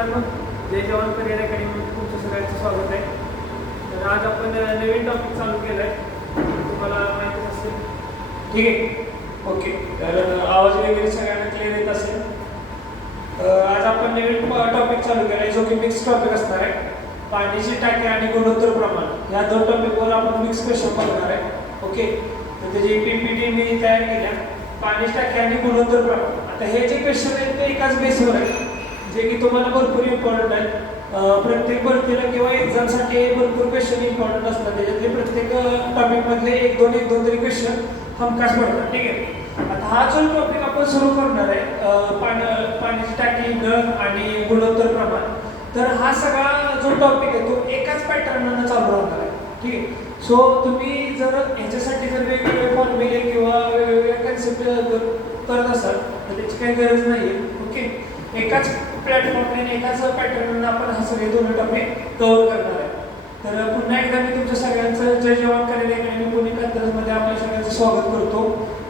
मित्रांनो, जय जवान करिअर अकॅडमीमध्ये तुमचं सगळ्यांचं स्वागत आहे. तर आज आपण नवीन टॉपिक चालू केला आहे, तुम्हाला माहिती असेल. ठीक आहे, ओके. तर आवाज वगैरे सगळ्यांना क्लिअर येत असेल. आज आपण नवीन टॉपिक चालू केला आहे, जो की मिक्स टॉपिक असणार आहे. पाण्याची टाकी आणि गुणोत्तर प्रमाण या दोन टॉपिकवर आपण मिक्स क्वेश्चन बघणार आहे. ओके, तर त्याची PPT मी तयार केल्या, पाण्याची टाकी आणि गुणोत्तर प्रमाण. आता हे जे क्वेश्चन आहेत ते एकाच बेसवर आहे, जे की तुम्हाला भरपूर इम्पॉर्टंट आहे. प्रत्येक भरतीला किंवा एक्झामसाठी भरपूर क्वेश्चन इम्पॉर्टंट असतात. त्याच्यातले प्रत्येक टॉपिकमधले एक दोन तरी क्वेश्चन हमखास पडतात. ठीक आहे, आता हा जो टॉपिक आपण सुरू करणार आहे, पाण्याची टाकी, नळ आणि गुणोत्तर प्रमाण, तर हा सगळा जो टॉपिक आहे तो एकाच पॅटर्ननं चालू राहणार आहे. ठीक आहे, सो तुम्ही जर ह्याच्यासाठी जर वेगवेगळे फॉर्म्युले किंवा वेगवेगळे कन्सेप्ट करत असाल तर त्याची काही गरज नाही आहे. ओके, एकाच प्लॅटफॉर्मने एकाच पॅटर्ननं आपण हा सगळे दोन टॉपिक कव्हर करणार आहे. तर पुन्हा एकदा मी तुमच्या सगळ्यांचं जय जवान करिअर अकॅडमी पुणे कात्रजमध्ये आपल्या सगळ्यांचं स्वागत करतो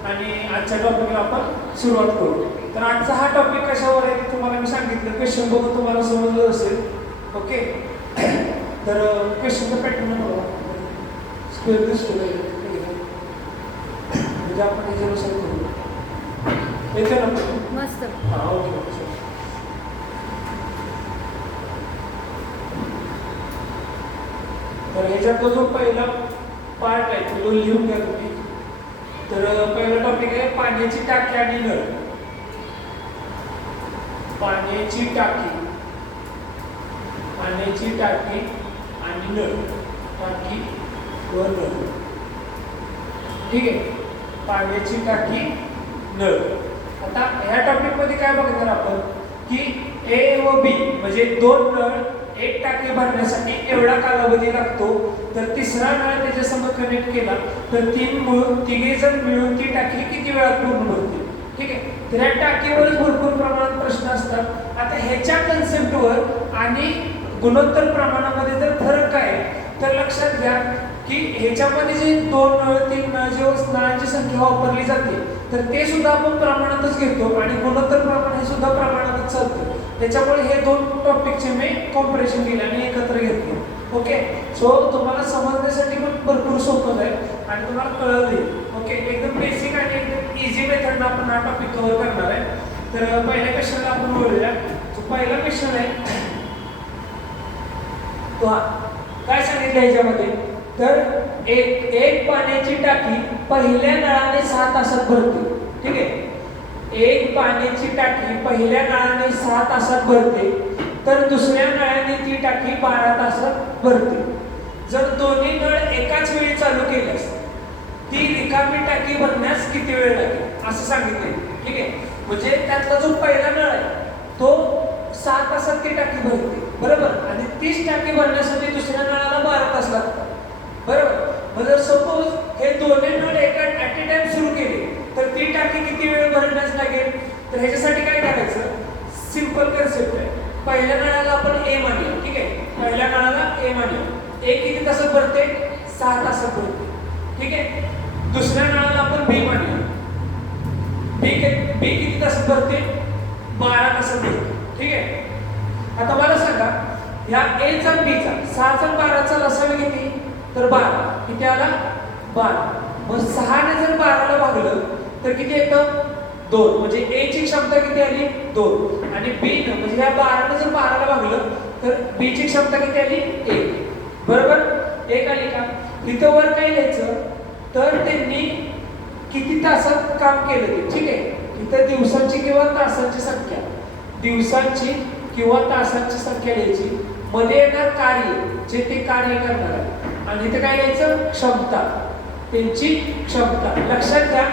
आणि आजच्या टॉपिकला आपण सुरुवात करू. तर आजचा हा टॉपिक कशावर आहे ते तुम्हाला मी सांगितलं, क्वेश्चन बघून तुम्हाला समजलं असेल. ओके, तर क्वेश्चनचं पॅटर्न बघा, स्क्वेअर दिसतो म्हणजे आपण याच्यानुसार करू. येते ना मस्त. हां, ओके. तर ह्याच्यातला जो पहिला पार्ट आहे तो लिहून घ्या तुम्ही. तर पहिला टॉपिक आहे पाण्याची टाकी आणि नळ. पाण्याची टाकी आणि नळ, टाकी व नळ. ठीक आहे, पाण्याची टाकी, नळ. आता ह्या टॉपिक मध्ये काय बघणार आपण की A व B म्हणजे दोन नळ एक टाकी भरण्यासाठी एवढा कालावधी लागतो. तर तिसरा नळ त्याच्यासमोर कनेक्ट केला तर तिघे जण मिळून ती टाकी किती वेळात पूर्ण भरते. ठीक आहे, तर या टाकीवरच भरपूर प्रमाणात प्रश्न असतात. आता ह्याच्या कन्सेप्टवर आणि गुणोत्तर प्रमाणामध्ये जर फरक काय तर लक्षात घ्या की ह्याच्यामध्ये जे दोन नळ तीन नळ जे नळांची संख्या वापरली जाते तर ते सुद्धा आपण प्रमाणातच घेतो आणि गुणोत्तर प्रमाण हे सुद्धा प्रमाणातच चालतं. त्याच्यामुळे हे दोन टॉपिकचे मी कॉम्पॅरिझन केले आणि एकत्र घेतले. ओके, सो तुम्हाला समजण्यासाठी पण भरपूर सोपं आहे आणि तुम्हाला कळलं. ओके, एकदम बेसिक आणि एकदम इझी मेथडनं आपण हा टॉपिक कव्हर करणार आहे. तर पहिल्या क्वेश्चनला आपण वळूया. जो पहिला क्वेश्चन आहे तो हा काय सांगितलं ह्याच्यामध्ये, तर एक पाण्याची टाकी पहिल्या नळाने 6 तासात भरते. ठीक आहे, एक पाण्याची टाकी पहिल्या नळाने 6 तासात भरते तर दुसऱ्या नळाने ती टाकी 12 तासात भरते. जर दोन्ही नळ एकाच वेळी चालू केल्यास ती रिकामी टाकी भरण्यास किती वेळ लागेल असं सांगितलंय. ठीक आहे, म्हणजे त्यातला जो पहिला नळ आहे तो 6 तासात ती टाकी भरते, बरोबर, आणि तीच टाकी भरण्यासाठी दुसऱ्या नळाला 12 तास लागतात, बरोबर. मग जर सपोज हे दोन्ही नळ एका ॲट ए टाइम सुरू केले तर ती टाकी किती वेळ भरण्यास लागेल. तर ह्याच्यासाठी काय करायचं, सिंपल कन्सेप्ट आहे. पहिल्या नळाला आपण A मानूया. ठीक आहे, पहिल्या नळाला A मानूया. A किती तासात भरते, 6 तासात भरते. ठीक आहे, दुसऱ्या नळाला आपण B मानूया. B किती तासात भरते, 12 तासात भरते. ठीक आहे, आता मला सांगा ह्या A चा B चा 6 चा 12 चा लसावी किती, तर 12. किती आला, 12. मग 6 ने जर 12 ला भागलं तर किती येतं, 2. म्हणजे A ची क्षमता किती आली, 2. आणि B न म्हणजे ह्या 12 ने जर 12 ला भागलं तर B ची क्षमता किती आली, 1. बरोबर, 1 आली का. इथं वर काय लिहायचं, तर त्यांनी किती तासात काम केलं ते. ठीक आहे, इथं दिवसांची किंवा तासांची संख्या, दिवसांची किंवा तासांची संख्या लिहायची. मध्ये येणार कार्य, जे ते कार्य करणार आहे, आणि इथे काय लिहायचं, क्षमता, त्यांची क्षमता. लक्षात घ्या,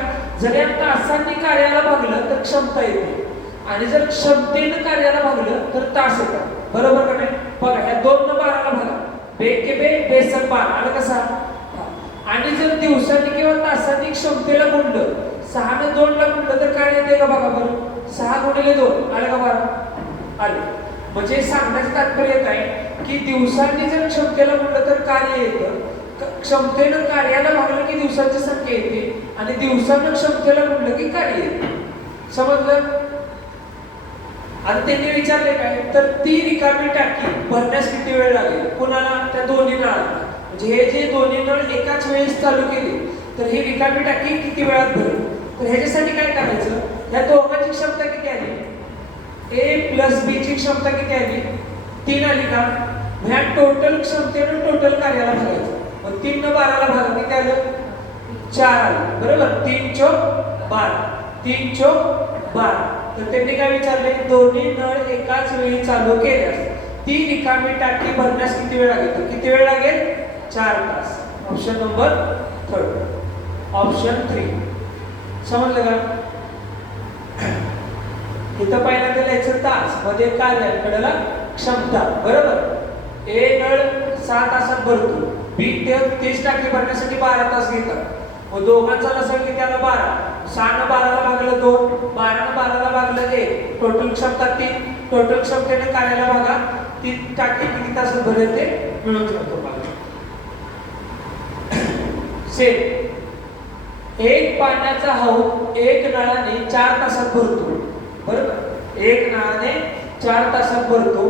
जर या तासांनी कार्याला भागलं तर क्षमता येते आणि जर क्षमतेनं कार्याला भागलं तर तास येतात, बरोबर का नाही. बघा ह्या 2 न 12 ला भागा, बेसन 12 आलं कसा. आणि जर दिवसांनी किंवा तासांनी क्षमतेला गुणलं, 6 ने 2 ला गुणलं तर काय येते का बघा बरं, 6 गुणिले 2 आलं का 12 आले. म्हणजे सांगण्याचं तात्पर्य काय की दिवसांनी जर क्षमतेला गुणलं तर कार्य येतं, क्षमतेनं कार्याला भागलं की दिवसांची संख्या येते आणि दिवसानं क्षमतेला गुणलं की कार्य येते. समजलं. आता त्यांनी विचारले काय, तर ती रिकामी टाकी भरण्यास किती वेळ लागेल कुणाला, त्या दोन्ही नळांना. म्हणजे हे जे दोन्ही नळ एकाच वेळेस चालू केले तर ही रिकामी टाकी किती वेळात भरेल. तर ह्याच्यासाठी काय करायचं, ह्या दोघांची क्षमता किती आली, ए प्लस बी ची क्षमता किती आली, 3 आली का. ह्या टोटल क्षमतेनं टोटल कार्याला भागायचं. मग 3 न 12 ला भागा किती आलं, 4 आलं. बरोबर, 3 चौक 12, 3 चौक 12. तर त्यांनी काय विचारले, दोन्ही नळ एकाच वेळी चालू केल्यास ती रिकामी टाकी भरण्यास किती वेळ लागेल. तर किती वेळ लागेल, 4 तास. Option number 3. ऑप्शन 3 समजलं का. इथं पहिल्यांदा लिहायचं तास, मध्ये कार्याकडला क्षमता. बरोबर, ए नळ 6 तासात भरतो, बी 30 टाकी भरण्यासाठी 12 तास घेतात. मग दोघांचा लसाव किती आला, 12. 6 न 12 ला भागलं 2, 12 न 12 ला भागलं 1, टोटल क्षमता 3. टोटल क्षमतेने कार्याला भागा, ती टाकी किती तासात भरेल ते मिळून शकतो. सेम एक पाण्याचा हौद एक नळाने 4 तासात भरतो. बरोबर, एक नळाने 4 तासात भरतो,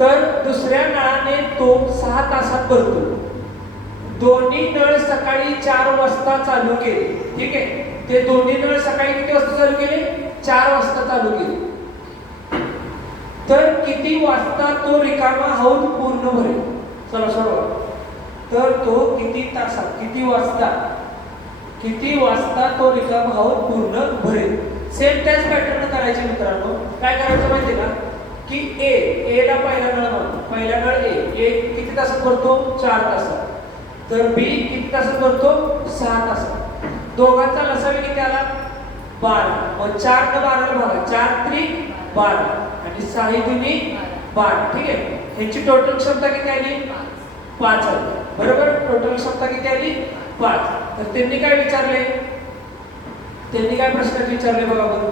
तर दुसऱ्या नळाने तो 6 तासात भरतो. दोन्ही नळ सकाळी 4 वाजता चालू केले. ठीक आहे, ते दोन्ही नळ सकाळी किती वाजता चालू केले, 4 वाजता चालू केले. तर किती वाजता तो रिकामा हौद पूर्ण भरेल. चला सोडवा. तर तो किती तासात, किती वाजता तो रिकामा हौद पूर्ण भरेल. सेम त्याच पॅटर्न करायचे मित्रांनो. काय करायचं माहितीये का, की ए ला पहिला नळ म्हणतो, पहिला नळ ए किती तासात भरतो, 4 तासात. तर बी किती तासात भरतो, 6 तासात. दोघांचा लसावी किती आला, 12. मग 4 न 12 ला भागा, 4 त्रिक 12 आणि 6 दुनी 12. ठीक आहे, ह्याची टोटल क्षमता किती आली, 5 आली. बरोबर, टोटल क्षमता किती आली, 5. तर त्यांनी काय विचारले, त्यांनी काय प्रश्न विचारले बघा बरं.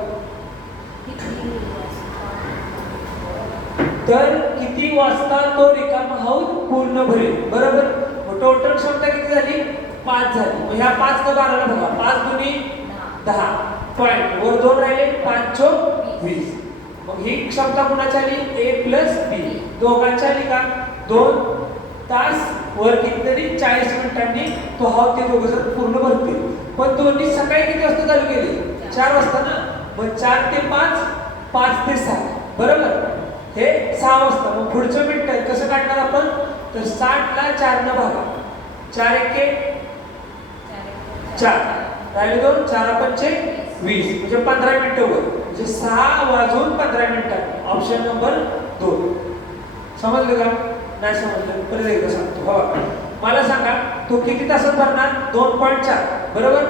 तर किती वाजता तो रिकामा हौद पूर्ण भरेल. बरोबर, मग टोटल क्षमता किती झाली, 5 झाली. मग ह्या 5 न 12 ला बघा, 5 दुनी 10, पॉईंट वर 2 राहिले, 5 चौक 20. मग ही क्षमता कुणाची आली, ए प्लस बी. दोघांची आली का, 2 तास वर कितीतरी 40 मिनिटांनी तो हौद ते दोघं जण पूर्ण भरतील. पण दोन्ही सकाळी किती वाजता चालू केले, 4 वाजता ना. मग 4 ते 5, 5 ते 6. बरोबर, हे 6 वाजता. मग पुढचं मिनिट कसं काढणार आपण, तर 60 ला 4 न भागा, 4 एके 4 राहिले 2, 4 पंचे 20, म्हणजे 15 मिनिटं वर, म्हणजे 6 वाजून 15 मिनिटांनी. Option number 2. समजलं का, नाही समजलं परत एकदा सांगतो. हो, मला सांगा तो किती तासात भरणार, 2.4. बरोबर,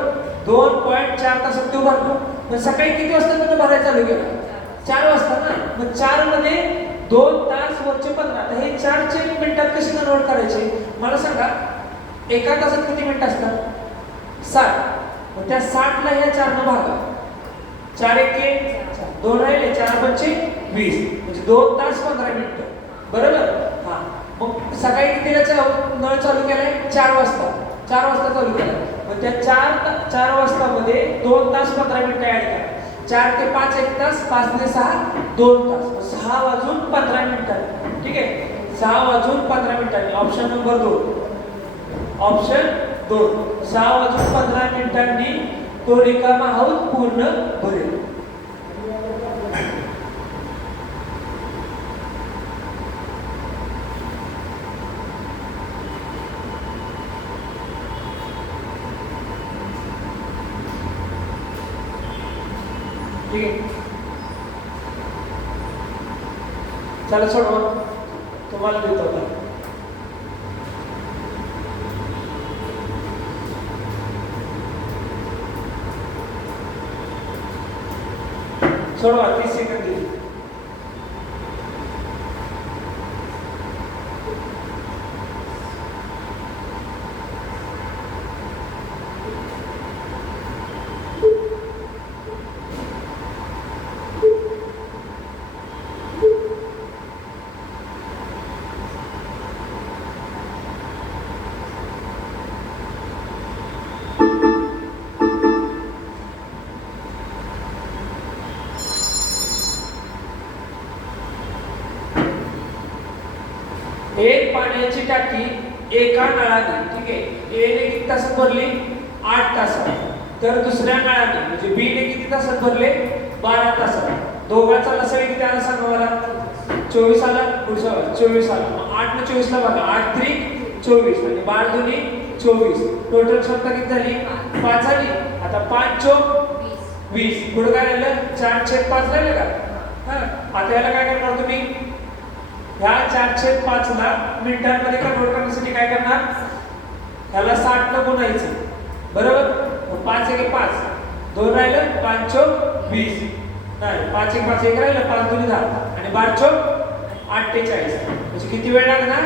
2.4 तासात तो भरतो. पण सकाळी किती वाजता त्यानं भरायला चालू केलं, 4 वाजता ना. मग 4 मध्ये 2 तास वरचे 15. आता हे 4 चे मिनिटात कशी कन्वर्ट करायचे मला सांगा. एका तासात किती मिनिट असतात, 60. मग त्या 60 ला ह्या 4 न भागा, 4 एके 2 राहिले, 4 पंचे 20, म्हणजे 2 तास 15 मिनिटं. बरोबर, हा. मग सकाळी कितीला नळ चालू केलाय, 4 वाजता. 4 वाजता चालू केलाय. मग त्या 4 वाजता मध्ये 2 तास 15 मिनिटं ऍड करा. 4 ते 5 1 तास, 5 ते 6 2 तास, 6 वाजून 15 मिनिटांनी. ठीक आहे, 6 वाजून 15 मिनिटांनी. Option number 2. ऑप्शन 2, 6 वाजून 15 मिनिटांनी तो रिकामा हौद पूर्ण भरेल. ठीक आहे, चला सोडवा, तुम्हाला देतो आता. सोडवा, 30 सेकंद दिली. पाण्याची टाकी एका नळाने, ठीक आहे, ए ने किती तासात भरली? 8 तासात. तर दुसऱ्या नळाने म्हणजे बी ने किती तासात भरले? 12 तासात. दोघांचा लसावी किती आला सांगा मला? 24 आला. पुढचा 24 आला. मग 8 ने 24 ला बघा, 8 3 24 आणि 12 दुनी 24. टोटल क्षमता किती झाली? 5 झाली. आता 5 चोक 20. पुढे काय राहिलं? 4/5 राहिलं का? आता याला काय करणार तुम्ही? ह्या 4/5 ला मिनिटांमध्ये कन्वर्ट करण्यासाठी काय करणार? ह्याला 60 न गुणायचं, बरोबर? 5 1 5, 2 राहिलं, 5 चोक 20. नाही, 5 1 5 1 राहिलं, 5 2 10 आणि 12 चोक 48. म्हणजे किती वेळ लागणार?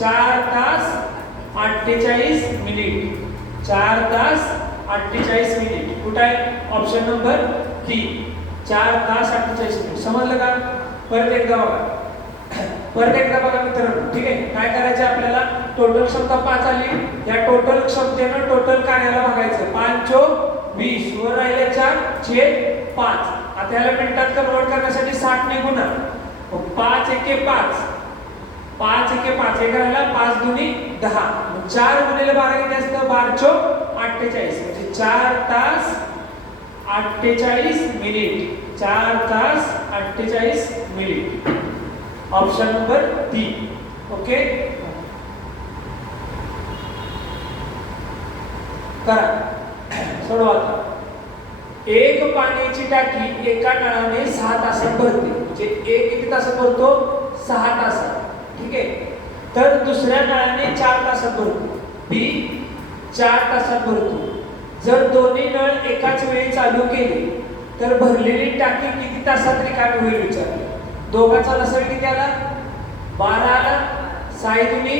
4 तास 48 मिनिट. 4 तास 48 मिनिट. कुठं आहे? Option number 3. 4 तास 48 मिनिट. समजलं का? परत एकदा बघा मित्रांनो, ठीक आहे. काय करायचं आपल्याला? टोटल क्षमता 5 आली. या टोटल क्षमतेनं टोटल कार्याला बघायचं. 5 चोक 20, वर राहिले 4/5. आता याला मिनिटात कन्वर्ट करण्यासाठी 60 ने गुणा. 5 1 5, 5 1 5, एक राहिला, 5 दुनी 10. 4 गुणिले 12 किती असतं? 12 चोक 48. म्हणजे 4 तास 48 मिनिट. 4 तास 48 मिनिट. Option number 3. ओके, करा, सोडवा. एक पाण्याची टाकी एका नळाने 6 तासात भरते. म्हणजे एक किती तासात भरतो? 6 तासात, ठीक आहे. तर दुसऱ्या नळाने 4 तासात भरतो. बी 4 तासात भरतो. जर दोन्ही नळ एकाच वेळी चालू केले तर भरलेली टाकी किती तासात रिकामी होईल विचारले. दोघांचा लसावी किती आला? 12 आला. 6 दुनी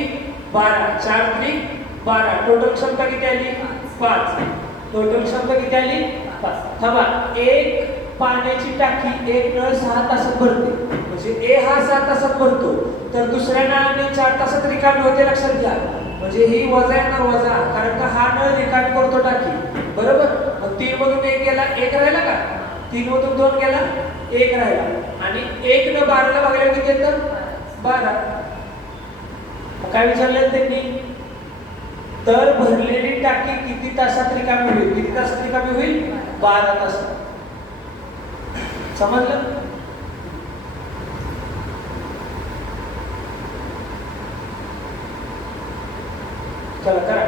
12, 4 3 12. टोटल क्षमता किती आली? 5. टोटल क्षमता किती आली? 5. थांबा, एक पाण्याची टाकी एक नळ 6 तासात भरते. म्हणजे ए हा 6 तासात भरतो, तर दुसऱ्या नळाने 4 तासात रिकामी होते. लक्षात घ्या. म्हणजे ही वजा येणार, वजा, कारण का हा नळ रिकामी करतो टाकी, बरोबर? मग 3 मधून 1 गेला, 1 राहिला का? 3 मधून 2 गेला, 1 राहिला. आणि 1 न 12 ला भागल्यावर किती येतं? 12. काय विचारलं त्यांनी? तर भरलेली टाकी किती तासात रिकामी होईल? किती तासात रिकामी होईल? 12 तासात. समजलं? चला करा.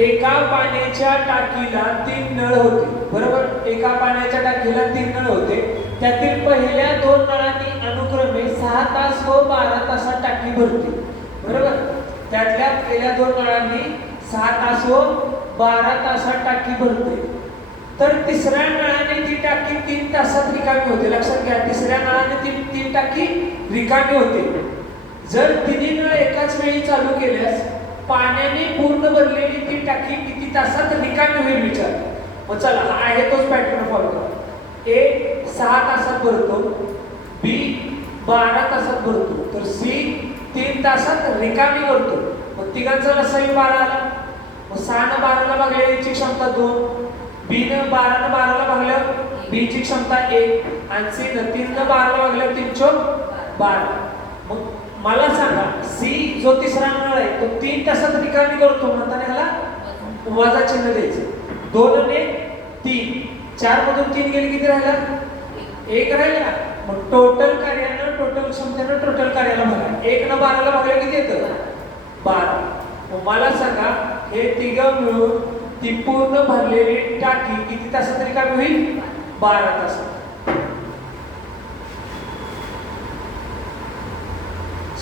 एका पाण्याच्या टाकीला 3 नळ होते, बरोबर? एका पाण्याच्या टाकीला 3 नळ होते. त्यातील पहिल्या 2 नळांनी अनुक्रमे 6 तास व 12 तासात टाकी भरते, बरोबर? त्यातल्या पहिल्या 2 नळांनी 6 तास व 12 तासात टाकी भरते. तर तिसऱ्या नळाने ती टाकी 3 तासात रिकामी होते. लक्षात घ्या, तिसऱ्या नळाने ती टाकी रिकामी होते. जर तिन्ही नळ एकाच वेळी चालू केल्यास पाण्याने पूर्ण भरलेली ती टाकी किती तासात रिकामी होईल विचार. मग चला, हा आहे तोच पॅटर्न फॉलो करा. ए 6 तासात भरतो, बी 12 तासात भरतो, तर सी 3 तासात रिकामी करतो. मग तिघांचा लसावी 12 आला. मग 6 न 12 ला भागल्याची क्षमता 2, बी न 12 न 12 ला भागल्यावर बी ची क्षमता 1 आणि सी न 3 न 12 ला भागल्यावर 3 चोक 12. मग मला सांगा, सी जो तिसरा नळ आहे तो 3 तासात रिकामी करतो, म्हणताना ह्याला वजा चिन्ह द्यायचं. 2 ने 3, 4 मधून 3 गेले, किती राहिला? 1 राहिला. मग टोटल कार्यानं, टोटल क्षमतेनं टोटल कार्याला बघा. 1 न 12 ला भागल्या किती येतं? 12. मग मला सांगा, हे तिघं मिळून ती पूर्ण भरलेली टाकी किती तासात रिकामी होईल? 12 तासात.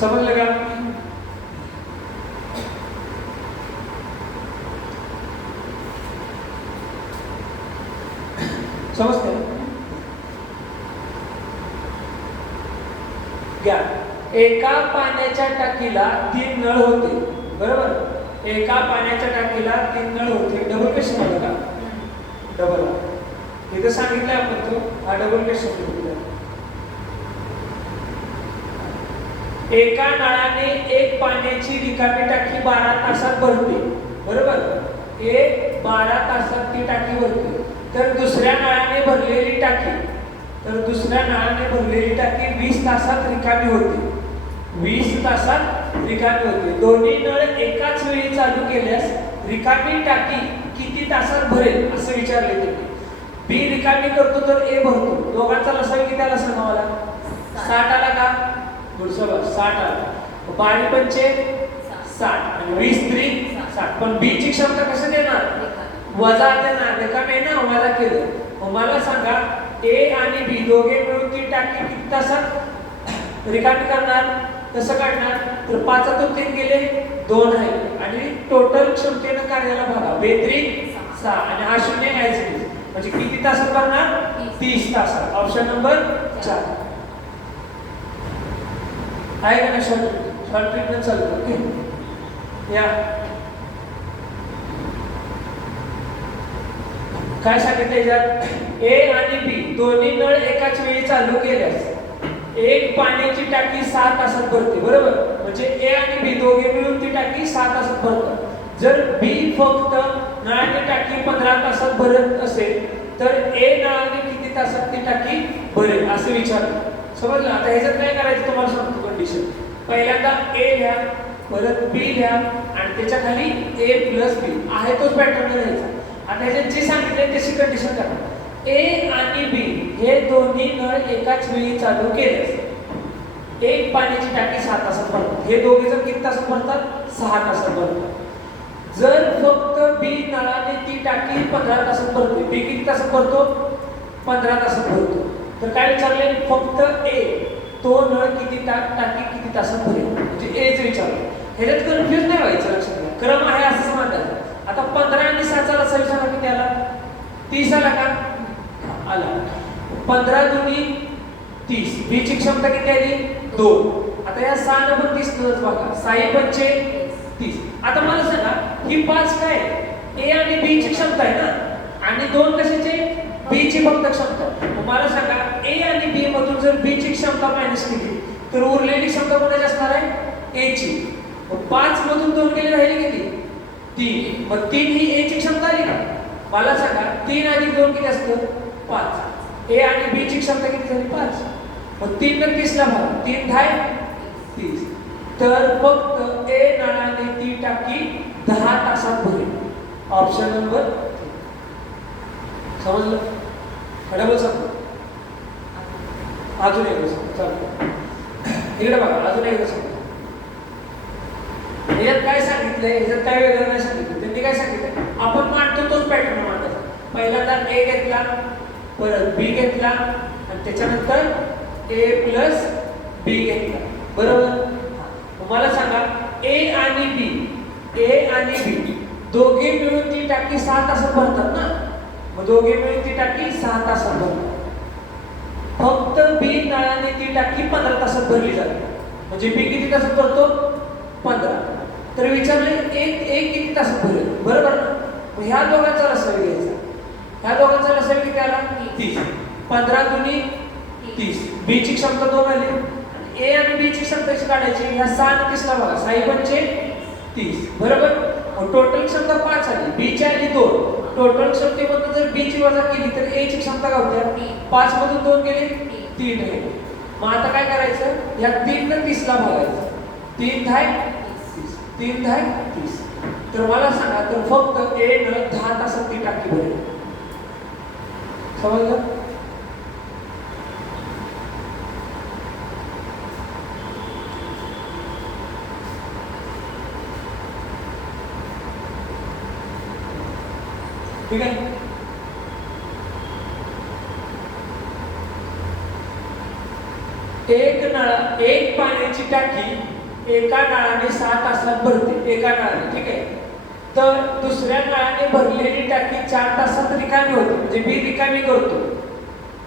समजलं का? समजते? घ्या, एका पाण्याच्या टाकीला 3 नळ होते, बरोबर? एका पाण्याच्या टाकीला 3 नळ होते. डबल क्वेश्चन आलं का? डबल इथं सांगितलं आपण, तो हा डबल क्वेश्चन. एका नळाने एक पाण्याची रिकामी टाकी 12 तासात भरते, बरोबर? 12 तासात ती टाकी भरते. तर दुसऱ्या नळाने भरलेली टाकी, 20 तासात रिकामी होते. 20 तासात रिकामी होते. दोन्ही नळ एकाच वेळी चालू केल्यास रिकामी टाकी किती तासात भरेल असं विचारले त्यांनी. बी रिकामी करतो तर ए भरतो. दोघांचा लसावी किती आला सांगा मला? 60 आला का? पुढचं बघ 60 आला. 12 पंचे 60 आणि 20 त्रिक 60. पण बी ची क्षमता कसं देणार? वजा देणार. रिकामी आहे ना, वजा केलं. मग मला सांगा ए आणि बी दोघे मिळून ती टाकी किती तासात रिकामी करणार? कसं काढणार? तर 5 3 गेले 2 आहे आणि टोटल क्षमतेनं कार्याला बघा 2 त्रिक 6 आणि हा शून्य ॲज इट इज. म्हणजे किती तासात भरणार? 30 तासात. ऑप्शन नंबर 4 आहे का नाही? शॉर्ट ट्रीटमेंट चालू. ओके या काय सांगितलं याच्यात? ए आणि बी दोन्ही नळ एकाच वेळी चालू केल्यास एक पाण्याची टाकी 6 तासात भरते. बरोबर? म्हणजे ए आणि बी दोघे मिळून ती टाकी 6 तासात भरतात. जर बी फक्त नळाने टाकी 15 तासात भरत असेल तर ए नळाने किती तासात ती टाकी भरेल असं विचारलं. समजलं? आता ह्याच्यात काय करायचं तुम्हाला सांगतो कंडिशन. पहिल्यांदा ए लिहा, परत बी लिहा आणि त्याच्या खाली ए प्लस बी आहे तोच पॅटर्न लिहायचा. आता ह्याच्यात जे सांगितले तशी कंडिशन करा. ए आणि बी हे दोन्ही नळ एकाच वेळी चालू केल्यास एक पाण्याची टाकी 6 तासात भरतात. हे दोघे जण किती तासात भरतात? 6 तासात भरतात. जर फक्त बी नळाने ती टाकी 15 तासात भरते. बी किती तासात भरतो? 15 तासात भरतो. तर काय विचारले? फक्त ए तो नळ किती टाकी किती तासात भरेल म्हणजे एच विचारलं. ह्याच्यात कन्फ्युज नाही व्हायचं. लक्षात घ्या क्रम आहे असं समजायचं. आता 15 आणि 6 चा विचार किती आला? 30 आला का? आला. 15 दुनी 30. बी ची क्षमता किती आली? 2. आता या 6 न पण 30 नच बघा. 6 पंचे 30. आता मला सांगा ही 5 काय? ए आणि बी ची क्षमता आहे ना आणि 2 कशाचे? बी ची फक्त क्षमता. मग मला सांगा ए आणि बी मधून जर बी ची क्षमता मायनस केली तर उरलेली क्षमता कोणाची असणार आहे? ए ची. मग 5 मधून 2 गेले राहिले किती? 3. मग 3 ही ए ची क्षमता आली का? मला सांगा 3 अधिक 2 किती असतं? 5. ए आणि बी ची क्षमता किती झाली? 5. मग 3 ने 30 ला भाग. 3 10 30. तर फक्त ए नळाने ती टाकी 10 तासात भरेल. ऑप्शन नंबर समजलं? खडा बोल सांगतो. अजून एकदा सांगतो. चालतं इकडे बघा. अजून एकदा सांगतो. यात काय सांगितलंय? याच्यात काय वेगळं नाही सांगितलं. त्यांनी काय सांगितलं? आपण मांडतो तोच पॅटर्न मांडायचा. पहिल्यांदा ए घेतला, परत बी घेतला आणि त्याच्यानंतर ए प्लस बी घेतला. बरोबर? मला सांगा ए आणि बी दोघे मिळून ती टाकी 6 तासात भरतात ना. मग दोघे मिळून ती टाकी 6 तासात भरतात. फक्त बी नळाने ती टाकी 15 तासात भरली जाते. म्हणजे बी किती तासात भरतो? 15. तर विचारले एक किती तासात भरेल? बरोबर ना? मग ह्या दोघांचा लसावी घ्यायचा. ह्या दोघांचा लसावी किती आला? 30. 15 दुनी 30. बी ची क्षमता 2 आली. ए आणि बी ची क्षमता कशी काढायची? ह्या 6 आणि 30 ला बघा. 6 पंचे 30. बरोबर? मग टोटल क्षमता 5 आली. बी ची आली 2. टोटल क्षमतेमधून जर बी ची वजा केली तर ए ची क्षमता गावते. 5 मधून 2 गेले 3 आहे. मग आता काय करायचं? ह्या 3 ने 30 ला भागायचं. 3 10 30. 3 10 30. तर मला सांगा तर फक्त ए न 10 तासात ती टाकी भरेल. समजलं? ठीक आहे. एक पाण्याची टाकी एका नळाने 6 तासात भरते. एका नळाने. ठीक आहे. तर दुसऱ्या नळाने भरलेली टाकी 4 तासात रिकामी होते. म्हणजे बी रिकामी करतो.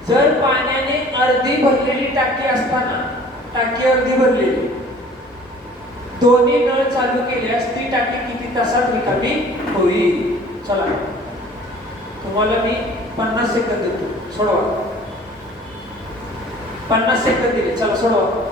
जर पाण्याने अर्धी भरलेली टाकी असताना टाकी अर्धी भरलेली दोन्ही नळ चालू केल्यास ती टाकी किती तासात रिकामी होईल? चला तुम्हाला मी 50 सेकंद देतो. सोडवा. 50 सेकंद दिले. चला सोडवा.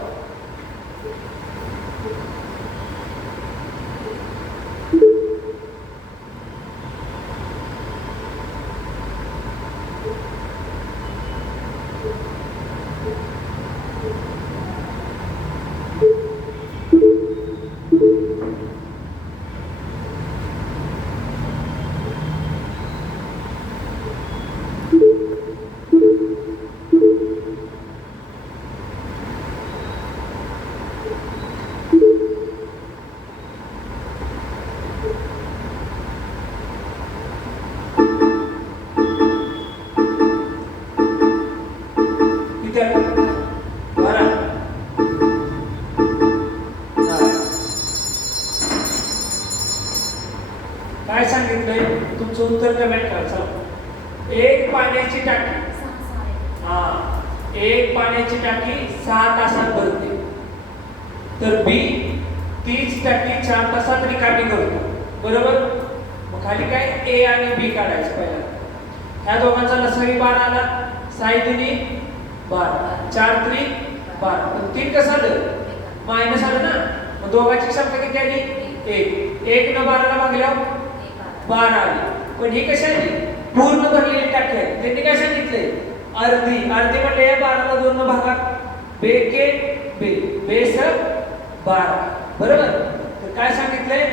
काय सांगितलंय तुमचं उत्तर कमेंट करा. चला, एक पाण्याची टाकी, एक पाण्याची टाकी 6 तासात भरते, तर बी तीच टाकी 4 तासात रिकामी करतो. बरोबर. मग खाली काय ए आणि बी काढायचं पहिला. ह्या दोघांचा लसावी 12 आला, 6 दुनी 12, 4 त्रिक 12, पण 3 कसं आलं? मायनस आलं ना. मग दोघांची क्षमता किती आली? 1. 1 न 12 ला भागल्यावर 12 आली. पण ही कशी आली? पूर्ण भरलेली टाकी आहे. त्यांनी काय सांगितलंय? अर्धी. अर्धी म्हणजे या 12 ला 2 न भागा, बेके बे बेस 12. बरोबर. तर काय सांगितलंय?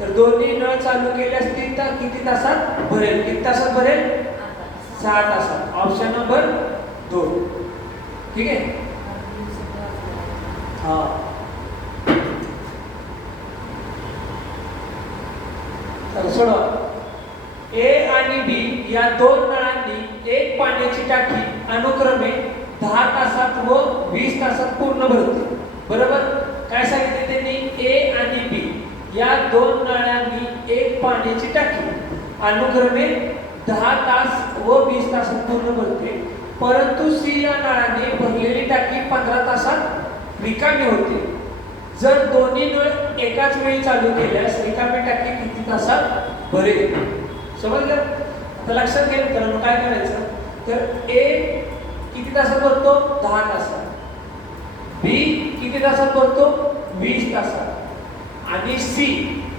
तर दोन्ही नळ चालू केले असतील तर किती तासात भरेल? किती तासात भरेल? 6 तासात. Option number 2. ठीक आहे. हा, चला सोडवा. ए आणि बी या दोन नळांनी एक पाण्याची टाकी अनुक्रमे 10 तासात व 20 तासात पूर्ण भरते. बरोबर. काय सांगितले त्यांनी? ए आणि बी या दोन नळांनी एक पाण्याची टाकी अनुक्रमे 10 तास व 20 तासात पूर्ण भरते, परंतु सी या नळाने भरलेली टाकी 15 तासात रिकामी होते. जर दोन्ही नळ एकाच वेळी चालू केल्यास रिकामी टाकी किती तासात भरेल? समजलं? आता लक्षात घ्या मित्रांनो, काय करायचं? तर ए किती तासात भरतो? 10 तासात. बी किती तासात भरतो? 20 तासात. आणि सी,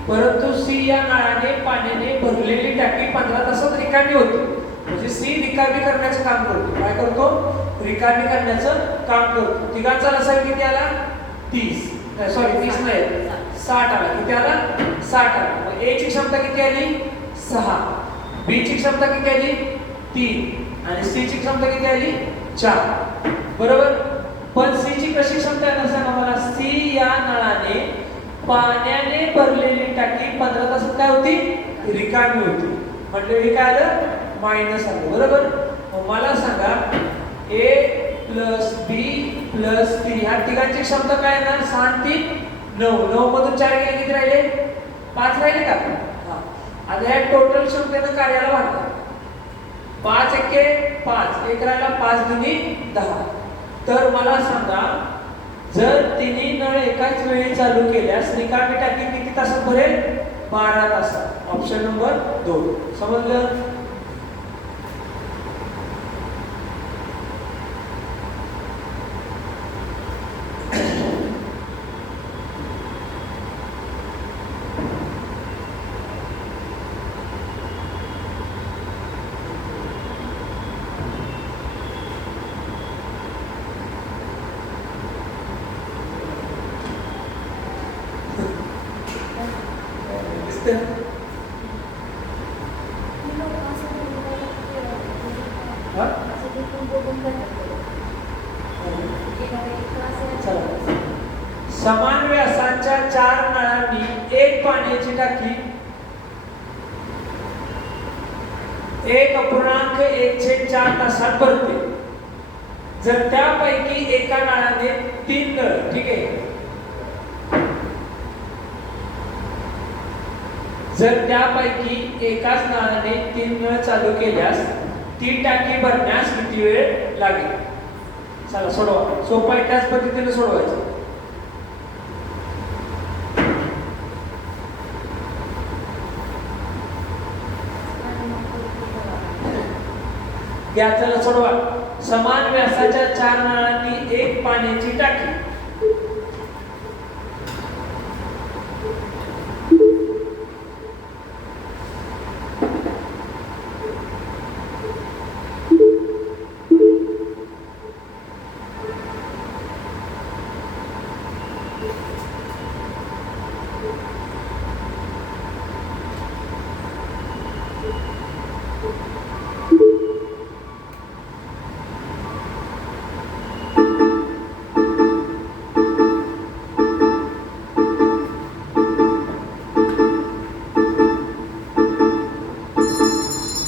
परंतु सी या नळाने पाण्याने भरलेली टाकी 15 तासात रिकामी होते. म्हणजे सी रिकामी करण्याचं काम करतो. काय करतो? रिकामी करण्याचं काम करतो. तिघांचा लसावी किती आला? 30. सॉरी 30 नाही, 60 आला. किती आला? 60 आला. मग ए ची क्षमता किती आली? 6. बी ची क्षमता किती आली? 3. आणि सी ची क्षमता किती आली? 4. बरोबर. पण सी ची कशी क्षमता आहे सांगा मला? सी या नळाने पाण्याने भरलेली टाकी 15 तासात काय होती? रिकामी होती. म्हणजे हे काय आलं? मायनस आलं. बरोबर. मग मला सांगा ए प्लस बी प्लस सी ह्या तिघांची क्षमता काय आहे ना? 6 आणि 3 9. 9 मधून 4 गेले किती राहिले? 5 राहिले का? आता या टोटल क्षमतेनं कार्याला भागला. 5 एके 5, एक राहिला, 5 दुनी 10. तर मला सांगा, जर तिन्ही नळ एकाच वेळी चालू केल्यास रिकामी टाकी किती तासात भरेल? 12 तासात. Option number 2. समजलं? समान व्यासाच्या 4 नळांनी एक पाण्याची टाकी 1.1/4 तासात भरते. जर त्यापैकी एका नळाने 3 नळ, ठीक आहे, जर त्यापैकी एकाच नळाने 3 नळ चालू केल्यास ती टाकी भरण्यास किती वेळ लागेल? चला सोडवा. सोपं आहे, त्याच पद्धतीने सोडवायचं. चला सोडवा. समान व्यासाच्या 4 नळांनी एक पाण्याची टाकी